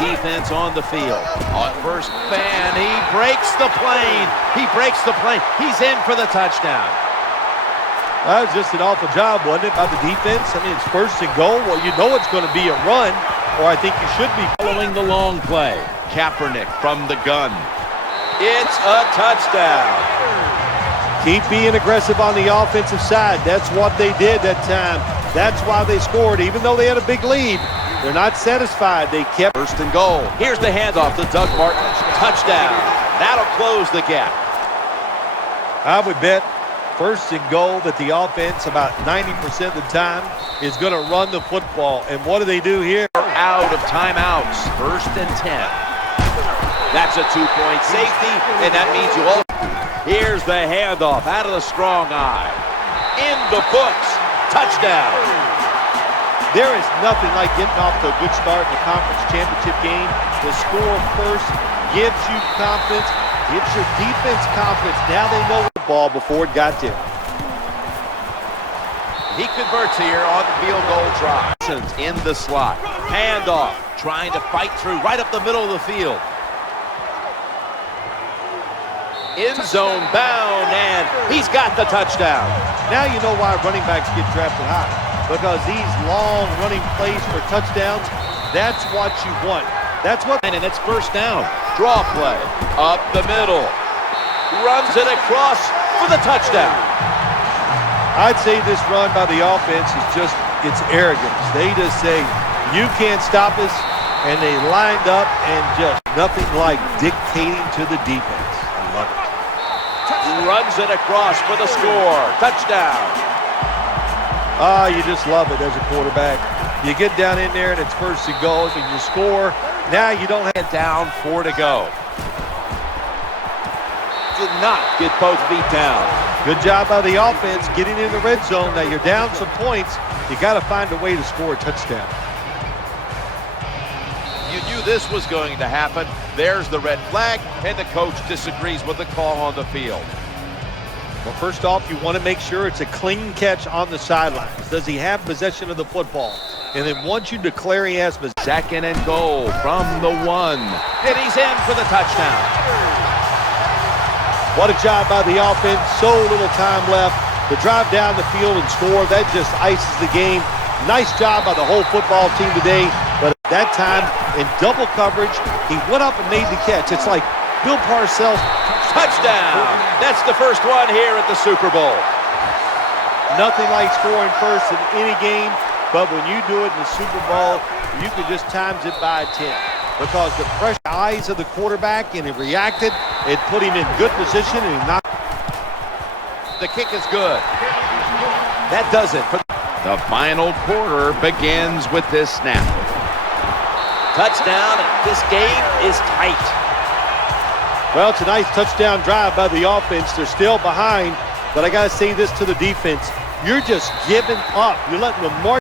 Defense on the field. On first man, he breaks the plane. He's in for the touchdown. That was just an awful job, wasn't it, by the defense? I mean, it's first and goal. Well, you know it's going to be a run, or I think you should be following the long play. Kaepernick from the gun. It's a touchdown. Keep being aggressive on the offensive side. That's what they did that time. That's why they scored. Even though they had a big lead, they're not satisfied. They kept first and goal. Here's the handoff to Doug Martin. Touchdown. That'll close the gap. I would bet first and goal that the offense about 90% of the time is going to run the football. And what do they do here? Out of timeouts. First and 10. That's a two-point safety, and that means you all. Here's the handoff out of the strong eye. In the books. Touchdown. There is nothing like getting off to a good start in the conference championship game. The score first gives you confidence, gives your defense confidence. Now they know the ball before it got there. He converts here on the field goal try. In the slot. Handoff. Trying to fight through right up the middle of the field. End zone bound, and he's got the touchdown. Now you know why running backs get drafted high. Because these long running plays for touchdowns, that's what you want. That's what. And it's first down. Draw play. Up the middle. Runs it across for the touchdown. I'd say this run by the offense is just, it's arrogance. They just say, you can't stop us. And they lined up and just nothing like dictating to the defense. I love it. Runs it across for the score. Touchdown. Ah, you just love it as a quarterback. You get down in there and it's first and goal and you score. Now you don't have down, 4 to go. Did not get both feet down. Good job by the offense getting in the red zone. Now you're down some points. You got to find a way to score a touchdown. You knew this was going to happen. There's the red flag, and the coach disagrees with the call on the field. Well, first off, you want to make sure it's a clean catch on the sidelines. Does he have possession of the football? And then once you declare he has possession. Second and goal from the 1. And he's in for the touchdown. What a job by the offense. So little time left to drive down the field and score. That just ices the game. Nice job by the whole football team today. But at that time, in double coverage, he went up and made the catch. It's like Bill Parcells. Touchdown! That's the first one here at the Super Bowl. Nothing like scoring first in any game, but when you do it in the Super Bowl, you can just times it by 10. Because the fresh eyes of the quarterback, and he reacted, it put him in good position, and he knocked. The kick is good. That does it. The final quarter begins with this snap. Touchdown, and this game is tight. Well, it's a nice touchdown drive by the offense. They're still behind, but I got to say this to the defense. You're just giving up. You're letting them march.